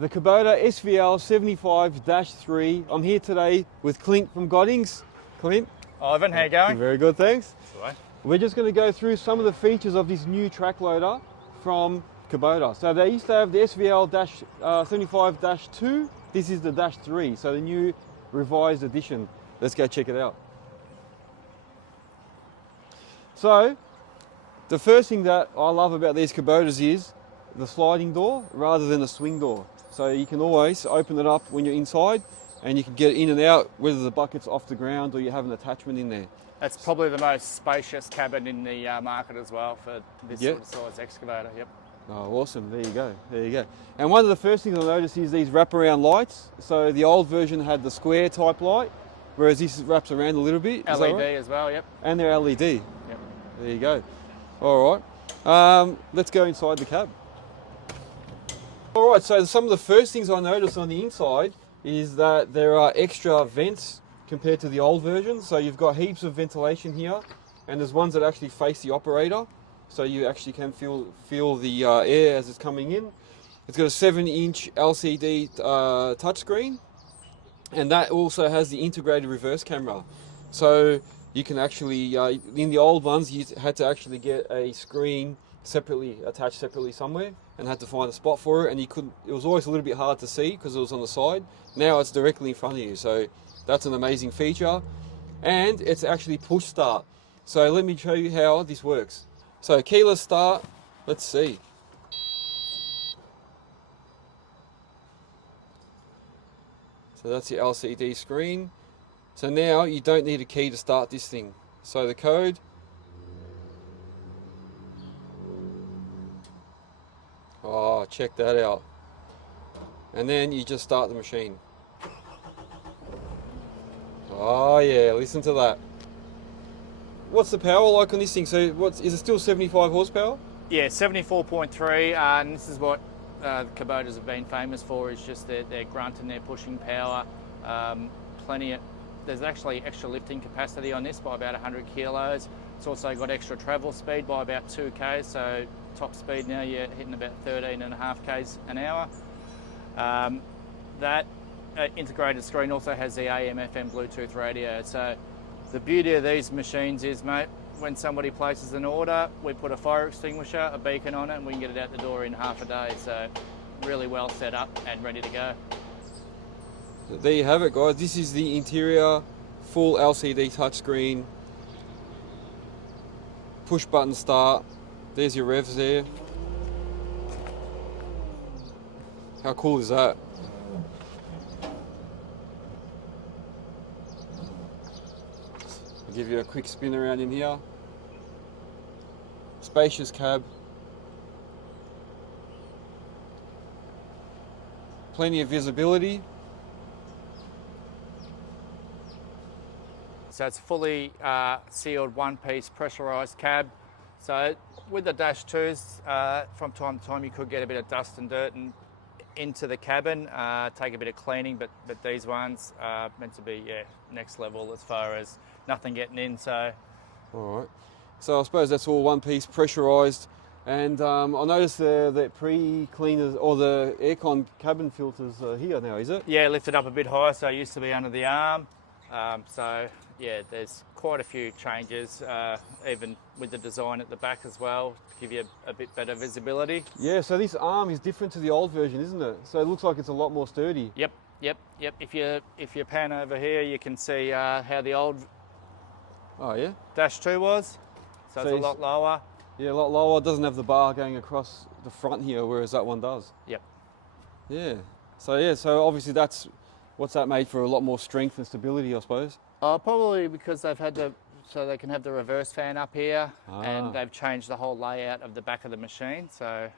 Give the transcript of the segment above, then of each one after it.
The Kubota SVL75-3. I'm here today with Clint from Godings. Clint? Ivan, how you going? Very good, thanks. That's all right. We're just going to go through some of the features of this new track loader from Kubota. So they used to have the SVL-75-2. This is the -3, so the new revised edition. Let's go check it out. So, the first thing that I love about these Kubotas is the sliding door rather than a swing door. So you can always open it up when you're inside and you can get in and out whether the bucket's off the ground or you have an attachment in there. That's probably the most spacious cabin in the market as well for this Yep. sort of size excavator. Yep. Oh, awesome. There you go. There you go. And one of the first things I noticed is these wraparound lights. So the old version had the square type light, whereas this wraps around a little bit. Is that LED right? as well, yep. And they're LED. Yep. There you go. All right. Let's go inside the cab. All right, so some of the first things I noticed on the inside is that there are extra vents compared to the old version. So you've got heaps of ventilation here, and there's ones that actually face the operator, so you actually can feel the air as it's coming in. It's got a 7-inch LCD touchscreen, and that also has the integrated reverse camera. So you can actually, in the old ones, you had to actually get a screen attached separately somewhere, and had to find a spot for it, and you couldn't. It was always a little bit hard to see because it was on the side. Now it's directly in front of you, so that's an amazing feature, and it's actually push start. So let me show you how this works. So keyless start. Let's see. So that's your LCD screen. So now you don't need a key to start this thing. So the code. Oh, check that out. And then you just start the machine. Oh yeah, listen to that. What's the power like on this thing? So is it still 75 horsepower? Yeah, 74.3, and this is what the Kubotas have been famous for, is just their grunt and their pushing power. There's actually extra lifting capacity on this by about 100 kilos. It's also got extra travel speed by about 2 k's, so top speed now you're hitting about 13.5 k's an hour. That integrated screen also has the AM/FM Bluetooth radio. So the beauty of these machines is, mate, when somebody places an order, we put a fire extinguisher, a beacon on it, and we can get it out the door in half a day. So really well set up and ready to go. There you have it, guys. This is the interior, full LCD touchscreen, push button start. There's your revs there. How cool is that? I'll give you a quick spin around in here. Spacious cab. Plenty of visibility. So it's fully sealed one-piece pressurised cab. So with the -2s, from time to time you could get a bit of dust and dirt into the cabin, take a bit of cleaning, but these ones are meant to be next level as far as nothing getting in. So, all right. So I suppose that's all one-piece pressurised. And I noticed the pre-cleaners or the aircon cabin filters are here now, is it? yeah, lifted up a bit higher, so it used to be under the arm. So yeah, there's quite a few changes, even with the design at the back as well, to give you a bit better visibility. Yeah, so this arm is different to the old version, isn't it? So it looks like it's a lot more sturdy. Yep. If you pan over here, you can see how the old -2 was. So it's a lot lower. Yeah, a lot lower. It doesn't have the bar going across the front here, whereas that one does. Yep. Yeah. So obviously what's that made for? A lot more strength and stability, I suppose. Probably because they've had so they can have the reverse fan up here, and they've changed the whole layout of the back of the machine. So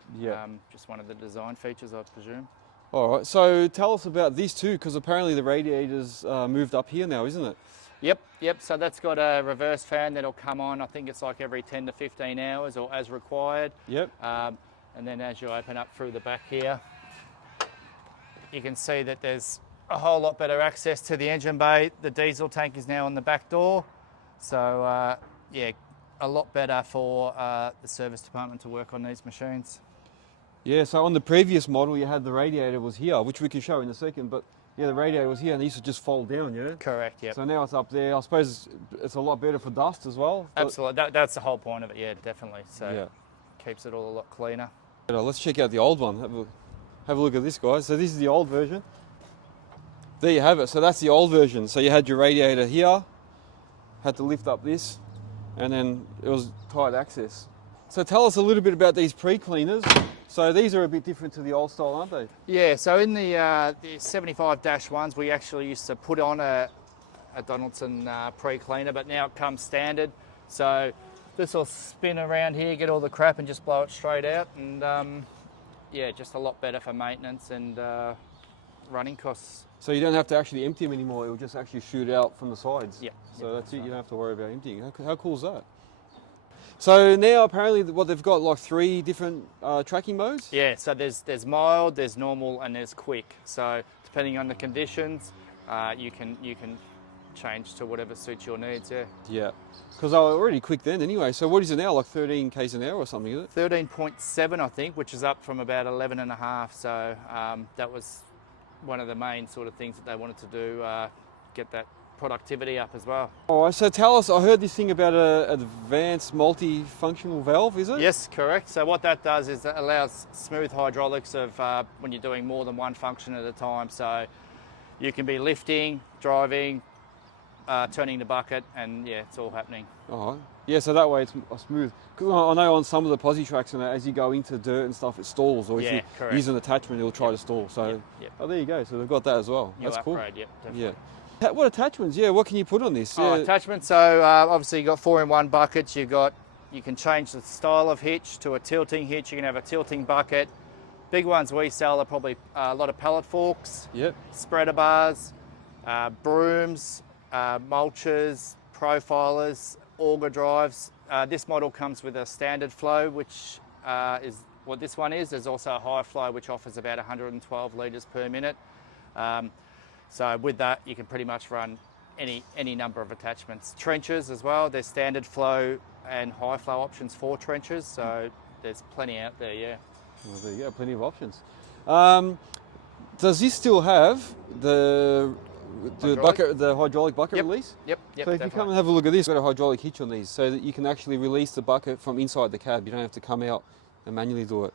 just one of the design features, I presume. All right. So tell us about this too, because apparently the radiator's moved up here now, isn't it? Yep. So that's got a reverse fan that'll come on. I think it's like every 10 to 15 hours or as required. Yep. And then as you open up through the back here, you can see that there's a whole lot better access to the engine bay. The diesel tank is now on the back door. So yeah, a lot better for the service department to work on these machines. Yeah, so on the previous model, you had the radiator was here, which we can show in a second, but yeah, the radiator was here and it used to just fold down, yeah? Correct, yep. So now it's up there. I suppose it's a lot better for dust as well. Absolutely, that's the whole point of it, yeah, definitely. So Yeah. keeps it all a lot cleaner. Let's check out the old one. Have a look at this, guys. So this is the old version. There you have it. So that's the old version. So you had your radiator here, had to lift up this, and then it was tight access. So tell us a little bit about these pre-cleaners. So these are a bit different to the old style, aren't they? Yeah, so in the 75-1s, we actually used to put on a Donaldson pre-cleaner, but now it comes standard. So this will spin around here, get all the crap and just blow it straight out. And yeah, just a lot better for maintenance and running costs. So you don't have to actually empty them anymore. It will just actually shoot out from the sides. Yeah. So that's it. You don't have to worry about emptying. How cool is that? So now apparently what they've got like 3 different tracking modes? Yeah, so there's mild, there's normal, and there's quick. So depending on the conditions, you can change to whatever suits your needs, yeah. Yeah, because they were already quick then anyway. So what is it now, like 13 k's an hour or something, is it? 13.7, I think, which is up from about 11.5. So that was one of the main sort of things that they wanted to do, get that productivity up as well. All right, so tell us, I heard this thing about an advanced multifunctional valve, is it? Yes, correct. So what that does is it allows smooth hydraulics of when you're doing more than one function at a time. So you can be lifting, driving, turning the bucket, and yeah, it's all happening. All right. Yeah, so that way it's smooth. Because I know on some of the posi tracks, and as you go into dirt and stuff, it stalls. Or if Yeah, you correct. use an attachment, it'll try to stall. So, Yep. oh, there you go. So they've got that as well. New That's cool. upgrade, yep, definitely. Yeah. What attachments? Yeah, what can you put on this? Oh, Yeah. attachment. So obviously you got 4-in-1 buckets. You can change the style of hitch to a tilting hitch. You can have a tilting bucket. Big ones we sell are probably a lot of pallet forks, Yep. spreader bars, brooms, mulchers, profilers, auger drives. This model comes with a standard flow, which is what this one is. There's also a high flow, which offers about 112 litres per minute. So with that, you can pretty much run any number of attachments. Trenches as well, there's standard flow and high flow options for trenches, so there's plenty out there, yeah. Well, there you go, plenty of options. Does this still have the hydraulic bucket Yep. release? Yep, So if definitely. you come and have a look at this, got a hydraulic hitch on these, so that you can actually release the bucket from inside the cab. You don't have to come out and manually do it.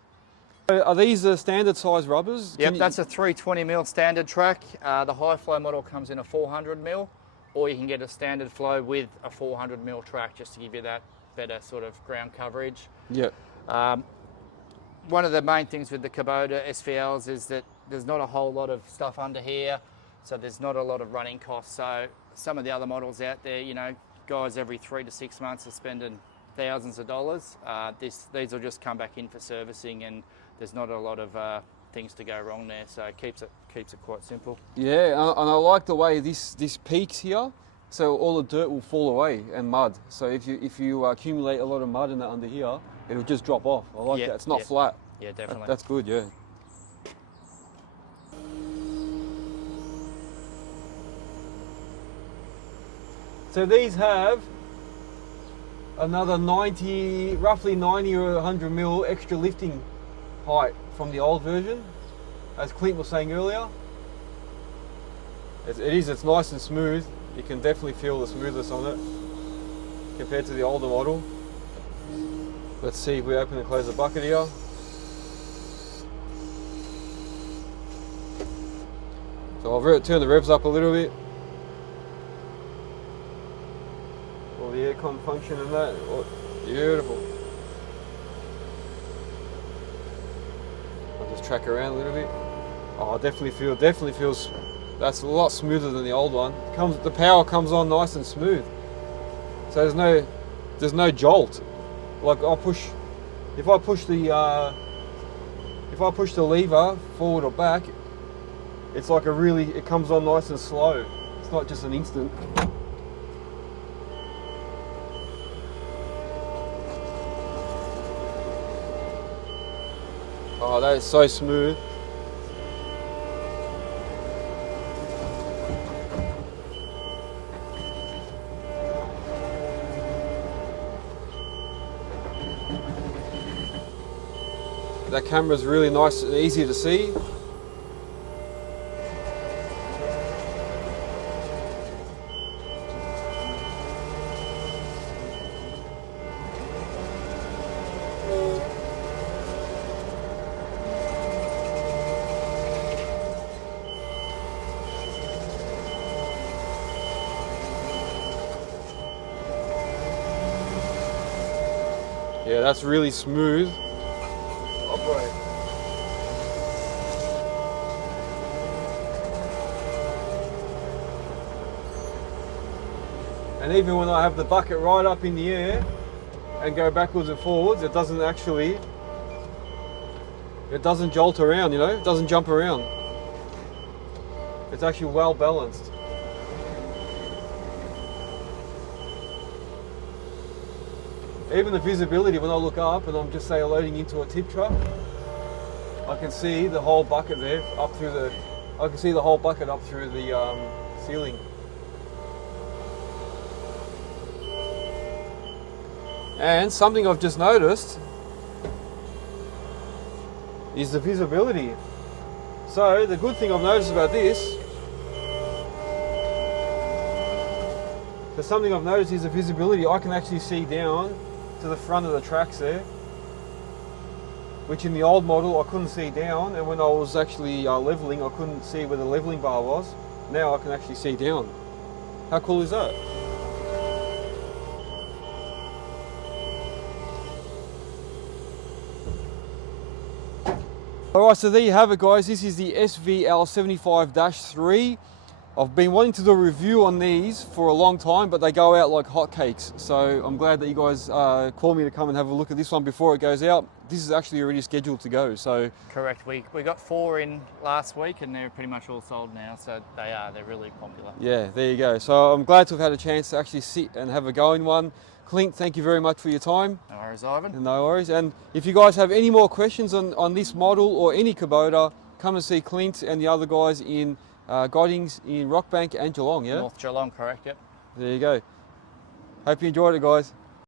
So are these the standard size rubbers? Yep, that's a 320mm standard track. The high flow model comes in a 400mm, or you can get a standard flow with a 400mm track just to give you that better sort of ground coverage. Yeah. One of the main things with the Kubota SVLs is that there's not a whole lot of stuff under here, so there's not a lot of running costs. So some of the other models out there, you know, guys every 3 to 6 months are spending thousands of dollars. These will just come back in for servicing, and there's not a lot of things to go wrong there, so it keeps it quite simple. Yeah, and I like the way this peaks here, so all the dirt will fall away and mud. So if you accumulate a lot of mud in that under here, it'll just drop off. I like that. It's not flat. Yeah, definitely. That's good. Yeah. So these have another roughly 90 or 100 mil extra lifting height from the old version, as Clint was saying earlier. It's nice and smooth. You can definitely feel the smoothness on it compared to the older model. Let's see if we open and close the bucket here. So I'll turn the revs up a little bit. All the aircon function and that. Oh, beautiful. I'll just track around a little bit. Oh, definitely feels. That's a lot smoother than the old one. The power comes on nice and smooth. So there's no jolt. Like if I push the lever forward or back, it's like it comes on nice and slow. It's not just an instant. Oh, that is so smooth. That camera's really nice and easy to see. Yeah, that's really smooth. Operate. And even when I have the bucket right up in the air and go backwards and forwards, it doesn't jolt around, you know, it doesn't jump around. It's actually well balanced. Even the visibility, when I look up and I'm just say loading into a tip truck, I can see the whole bucket there up through the, ceiling. And something I've just noticed is the visibility. So the good thing I've noticed about this, is the visibility. I can actually see down to the front of the tracks there, which in the old model I couldn't see down, and when I was actually leveling, I couldn't see where the leveling bar was. Now I can actually see down. How cool is that? Alright, so there you have it, guys. This is the SVL75-3. I've been wanting to do a review on these for a long time, but they go out like hotcakes. So I'm glad that you guys called me to come and have a look at this one before it goes out. This is actually already scheduled to go. So correct. We got 4 in last week, and they're pretty much all sold now. So they're really popular. Yeah, there you go. So I'm glad to have had a chance to actually sit and have a go in one. Clint, thank you very much for your time. No worries, Ivan. No worries. And if you guys have any more questions on this model or any Kubota, come and see Clint and the other guys in Godings in Rockbank and Geelong, yeah? North Geelong, correct, yep. There you go. Hope you enjoyed it, guys.